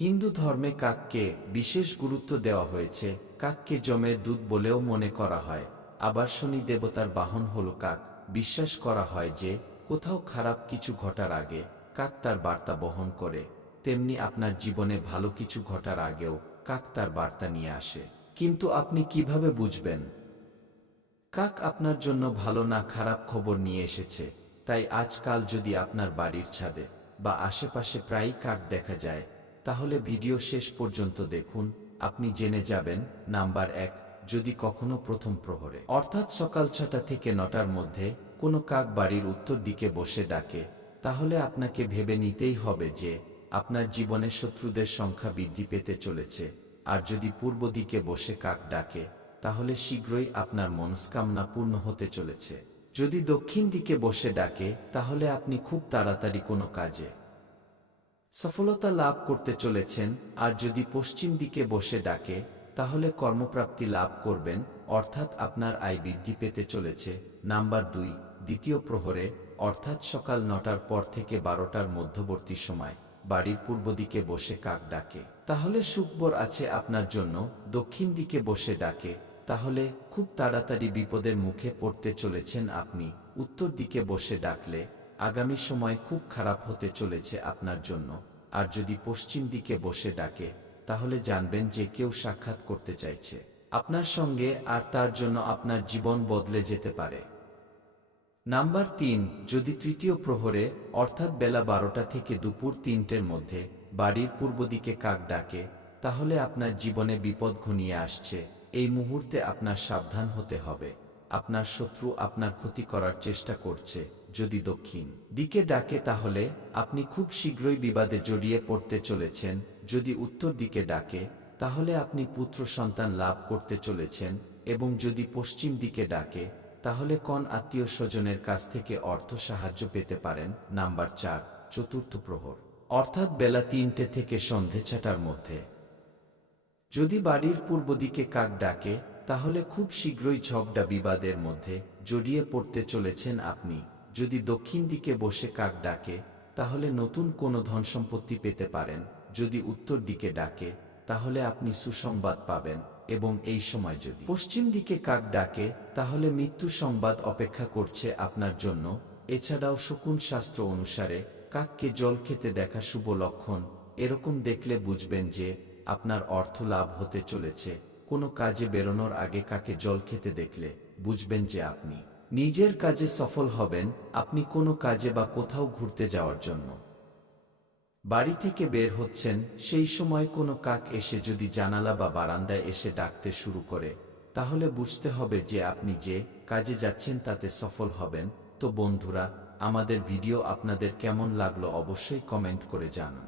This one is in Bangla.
হিন্দু ধর্মে কাককে বিশেষ গুরুত্ব দেওয়া হয়েছে। কাককে যমের দূত বলেও মনে করা হয়। আবার শনি দেবতার বাহন হল কাক। বিশ্বাস করা হয় যে কোথাও খারাপ কিছু ঘটার আগে কাক তার বার্তা বহন করে, তেমনি আপনার জীবনে ভালো কিছু ঘটার আগেও কাক তার বার্তা নিয়ে আসে। কিন্তু আপনি কিভাবে বুঝবেন কাক আপনার জন্য ভালো না খারাপ খবর নিয়ে এসেছে? তাই আজকাল যদি আপনার বাড়ির ছাদে বা আশেপাশে প্রায়ই কাক দেখা যায়, তাহলে ভিডিও শেষ পর্যন্ত দেখুন, আপনি জেনে যাবেন। নাম্বার 1, যদি কখনো প্রথম প্রহরে অর্থাৎ সকাল 6টা থেকে 9টার মধ্যে কোনো কাক বাড়ির উত্তর দিকে বসে ডাকে, তাহলে আপনাকে ভেবে নিতেই হবে যে আপনার জীবনে শত্রুদের সংখ্যা বৃদ্ধি পেতে চলেছে। আর যদি পূর্ব দিকে বসে কাক ডাকে, তাহলে শীঘ্রই আপনার মনস্কামনা পূর্ণ হতে চলেছে। যদি দক্ষিণ দিকে বসে ডাকে, তাহলে আপনি খুব তাড়াতাড়ি কোনো কাজে সফলতা লাভ করতে চলেছেন। আর যদি পশ্চিম দিকে বসে ডাকে, তাহলে কর্মপ্রাপ্তি লাভ করবেন, অর্থাৎ আপনার আয় বৃদ্ধি পেতে চলেছে। নাম্বার 2, দ্বিতীয় প্রহরে অর্থাৎ সকাল 9টার পর থেকে 12টার মধ্যবর্তী সময় বাড়ির পূর্ব দিকে বসে কাক ডাকে, তাহলে সুখবর আছে আপনার জন্য। দক্ষিণ দিকে বসে ডাকে, তাহলে খুব তাড়াতাড়ি বিপদের মুখে পড়তে চলেছেন আপনি। উত্তর দিকে বসে ডাকলে আগামী সময় খুব খারাপ হতে চলেছে আপনার জন্য। আর যদি পশ্চিম দিকে বসে ডাকে, তাহলে জানবেন যে কেউ সাক্ষাৎ করতে চাইছে আপনার সঙ্গে, আর তার জন্য আপনার জীবন বদলে যেতে পারে। নাম্বার 3, যদি তৃতীয় প্রহরে অর্থাৎ বেলা 12টা থেকে দুপুর 3টের মধ্যে বাড়ির পূর্ব দিকে কাক ডাকে, তাহলে আপনার জীবনে বিপদ ঘনিয়ে আসছে। এই মুহূর্তে আপনার সাবধান হতে হবে। আপনার শত্রু আপনার ক্ষতি করার চেষ্টা করছে। যদি দক্ষিণ দিকে ডাকে, তাহলে আপনি খুব শীঘ্রই বিবাদে জড়িয়ে পড়তে চলেছেন। যদি উত্তর দিকে ডাকে, তাহলে আপনি পুত্র সন্তান লাভ করতে চলেছেন। এবং যদি পশ্চিম দিকে ডাকে, তাহলে কোন আত্মীয় স্বজনের কাছ থেকে অর্থ সাহায্য পেতে পারেন। নাম্বার 4, চতুর্থ প্রহর অর্থাৎ বেলা 3টে থেকে সন্ধে 6টার মধ্যে যদি বাড়ির পূর্ব দিকে কাক ডাকে, তাহলে খুব শীঘ্রই ঝগড়া বিবাদের মধ্যে জড়িয়ে পড়তে চলেছেন আপনি। যদি দক্ষিণ দিকে বসে কাক ডাকে, তাহলে নতুন কোনো ধনসম্পত্তি পেতে পারেন। যদি উত্তর দিকে ডাকে, তাহলে আপনি সুসংবাদ পাবেন। এবং এই সময় যদি পশ্চিম দিকে কাক ডাকে, তাহলে মৃত্যু সংবাদ অপেক্ষা করছে আপনার জন্য। এছাড়াও শকুন শাস্ত্র অনুসারে কাককে জল খেতে দেখা শুভ লক্ষণ। এরকম দেখলে বুঝবেন যে আপনার অর্থ লাভ হতে চলেছে। কোনো কাজে বেরোনোর আগে কাকে জল খেতে দেখলে বুঝবেন যে আপনি নিজের কাজে সফল হবেন। আপনি কোনো কাজে বা কোথাও ঘুরতে যাওয়ার জন্য বাড়ি থেকে বের হচ্ছেন, সেই সময় কোনো কাক এসে যদি জানালা বা বারান্দায় এসে ডাকতে শুরু করে, তাহলে বুঝতে হবে যে আপনি যে কাজে যাচ্ছেন তাতে সফল হবেন। তো বন্ধুরা, আমাদের ভিডিও আপনাদের কেমন লাগলো অবশ্যই কমেন্ট করে জানান।